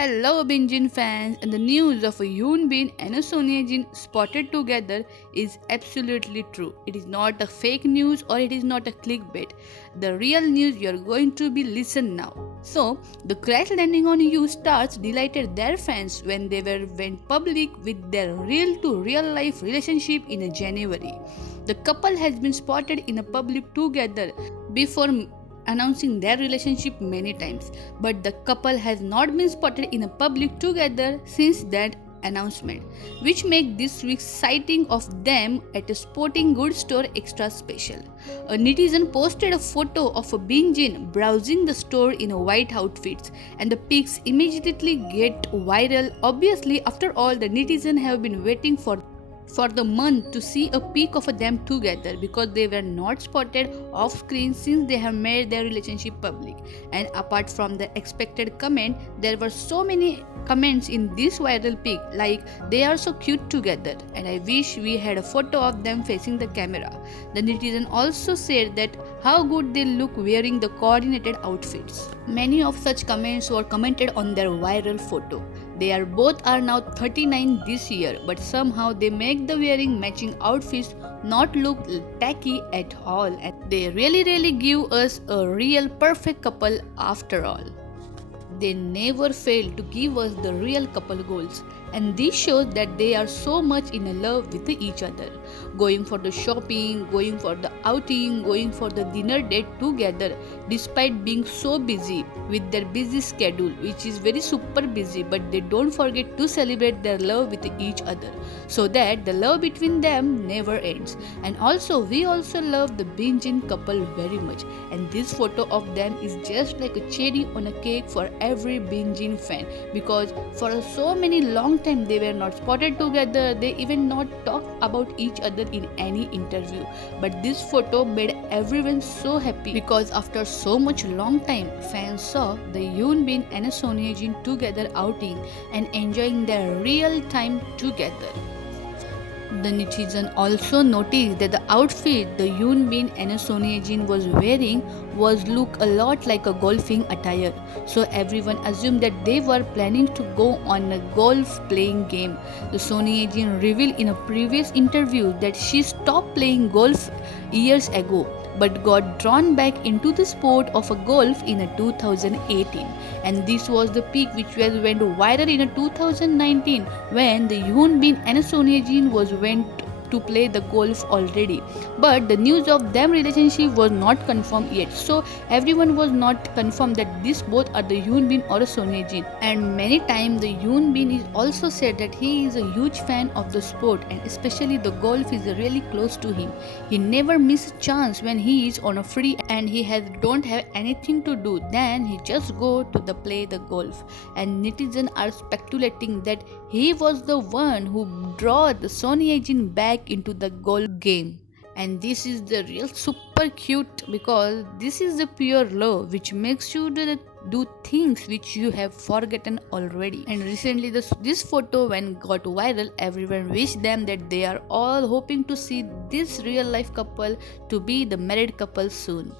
Hello Binjin fans, and the news of a Yoon Bin and a Sonia Jin spotted together is absolutely true. It is not a fake news or it is not a clickbait. The real news you are going to be listen now. So, the crash landing on you stars delighted their fans when they went public with their real to real life relationship in January. The couple has been spotted in a public together before announcing their relationship many times, but the couple has not been spotted in a public together since that announcement, which make this week's sighting of them at a sporting goods store extra special. A netizen posted a photo of a Binjin browsing the store in a white outfits, and the pics immediately get viral. Obviously, after all, the netizen have been waiting for the month to see a peek of them together because they were not spotted off screen since they have made their relationship public. And apart from the expected comment, there were so many comments in this viral pic like they are so cute together and I wish we had a photo of them facing the camera. The netizen also said that how good they look wearing the coordinated outfits. Many of such comments were commented on their viral photo. They are both are now 39 this year, but somehow they make the wearing matching outfits not look tacky at all, and they really give us a real perfect couple after all. They never fail to give us the real couple goals, and this shows that they are so much in love with each other. Going for the shopping, going for the outing, going for the dinner date together, despite being so busy with their busy schedule, which is very super busy, but they don't forget to celebrate their love with each other so that the love between them never ends. And also, we also love the Binjin couple very much, and this photo of them is just like a cherry on a cake for every Binjin fan because for so many long time they were not spotted together, they even not talked about each other in any interview, but this photo made everyone so happy because after so much long time fans saw the Yoon Bin and Sonia Jin together outing and enjoying their real time together. The netizen also noticed that the outfit the Yoon Bin and Sonia Jin was wearing was look a lot like a golfing attire. So everyone assumed that they were planning to go on a golf playing game. The Sonia Jin revealed in a previous interview that she stopped playing golf years ago but got drawn back into the sport of a golf in a 2018, and this was the peak which went viral in a 2019 when the Yoon Bin and Sonia Jin was went to play the golf already, but the news of them relationship was not confirmed yet, so everyone was not confirmed that this both are the Yoon Bin or Sonia Jin. And many times the Yoon Bin is also said that he is a huge fan of the sport and especially the golf is really close to him. He never miss a chance when he is on a free and he don't have anything to do, then he just go to the play the golf, and netizens are speculating that he was the one who brought the Sonia Jin back into the golf game. And this is the real super cute because this is the pure love which makes you do things which you have forgotten already. And recently this photo when got viral, everyone wished them that they are all hoping to see this real life couple to be the married couple soon.